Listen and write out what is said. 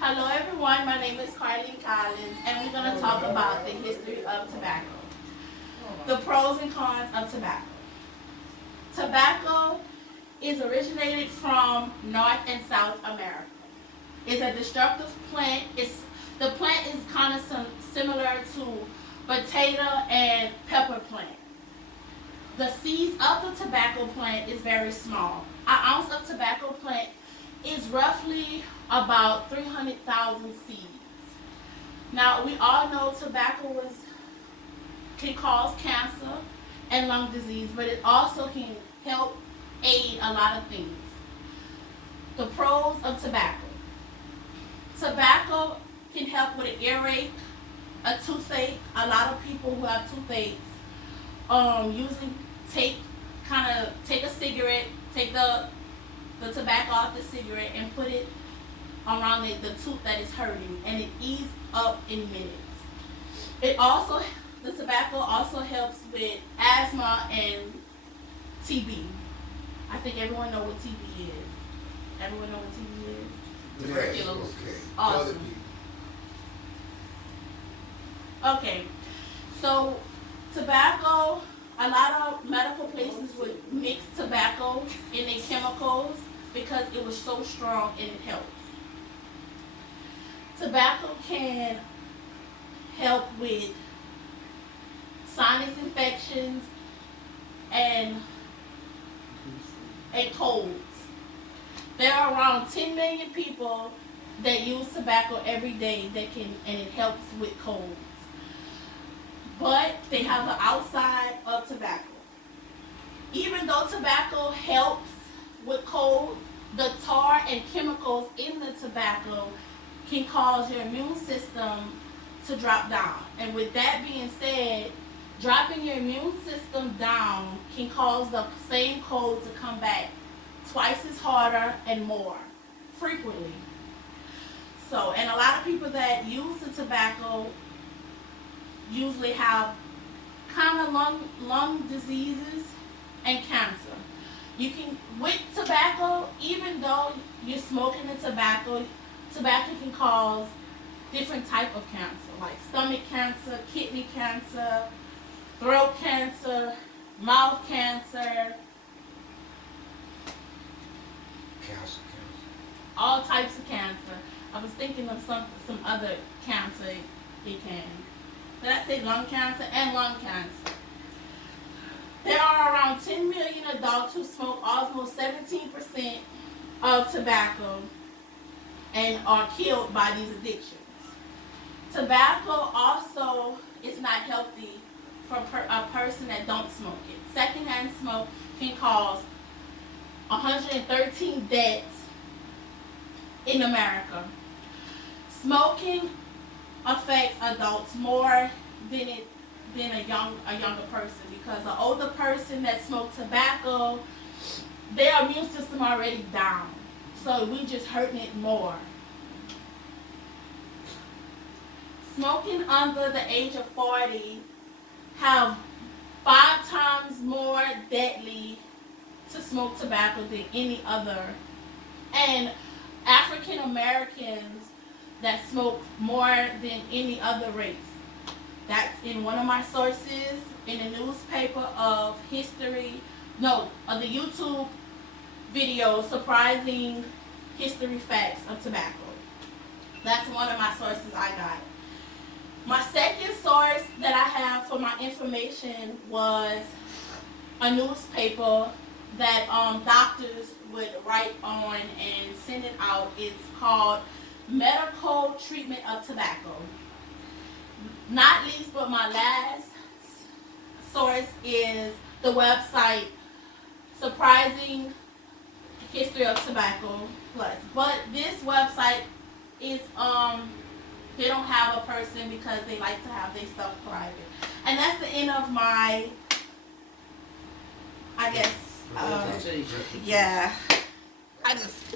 Hello everyone, my name is Carly Collins and we're going to talk about the history of tobacco. The pros and cons of tobacco. Tobacco is originated from North and South America. It's a destructive plant. The plant is kind of similar to potato and pepper plant. The seeds of the tobacco plant is very small. An ounce of tobacco plant is roughly about 300,000 seeds. Now, we all know tobacco can cause cancer and lung disease, but it also can help aid a lot of things. The pros of tobacco. Tobacco can help with an earache, a toothache. A lot of people who have toothaches usually take a cigarette, take the tobacco off the cigarette and put it around the tooth that is hurting, and it eases up in minutes. The tobacco also helps with asthma and TB. I think everyone knows what TB is. Everyone know what TB is? Tuberculosis. Yes, okay. Awesome. Okay, so tobacco, a lot of medical places would mix tobacco in their chemicals because it was so strong and it helps. Tobacco can help with sinus infections and colds. There are around 10 million people that use tobacco every day and it helps with colds. But they have the outside of tobacco. Even though tobacco helps with cold, the tar and chemicals in the tobacco can cause your immune system to drop down. And with that being said, dropping your immune system down can cause the same cold to come back twice as harder and more frequently. So, and a lot of people that use the tobacco usually have kind of lung diseases and cancer. With tobacco, even though you're smoking the tobacco can cause different type of cancer, like stomach cancer, kidney cancer, throat cancer, mouth cancer, all types of cancer. I was thinking of some other cancer it can. Did I say lung cancer and lung cancer? There are around 10 million adults who smoke almost 17% of tobacco and are killed by these addictions. Tobacco also is not healthy for a person that don't smoke it. Secondhand smoke can cause 113 deaths in America. Smoking affects adults more than a younger person, because an older person that smokes tobacco, their immune system already down, so we just hurting it more. Smoking under the age of 40 have 5 times more deadly to smoke tobacco than any other, and African Americans that smoke more than any other race. That's in one of my sources in the newspaper of the YouTube video, Surprising History Facts of Tobacco. That's one of my sources I got. My second source that I have for my information was a newspaper that doctors would write on and send it out. It's called Medical Treatment of Tobacco. Not least, but my last source is the website Surprising History of Tobacco Plus. But this website is they don't have a person because they like to have their stuff private. And that's the end of my, I guess, yeah. I just,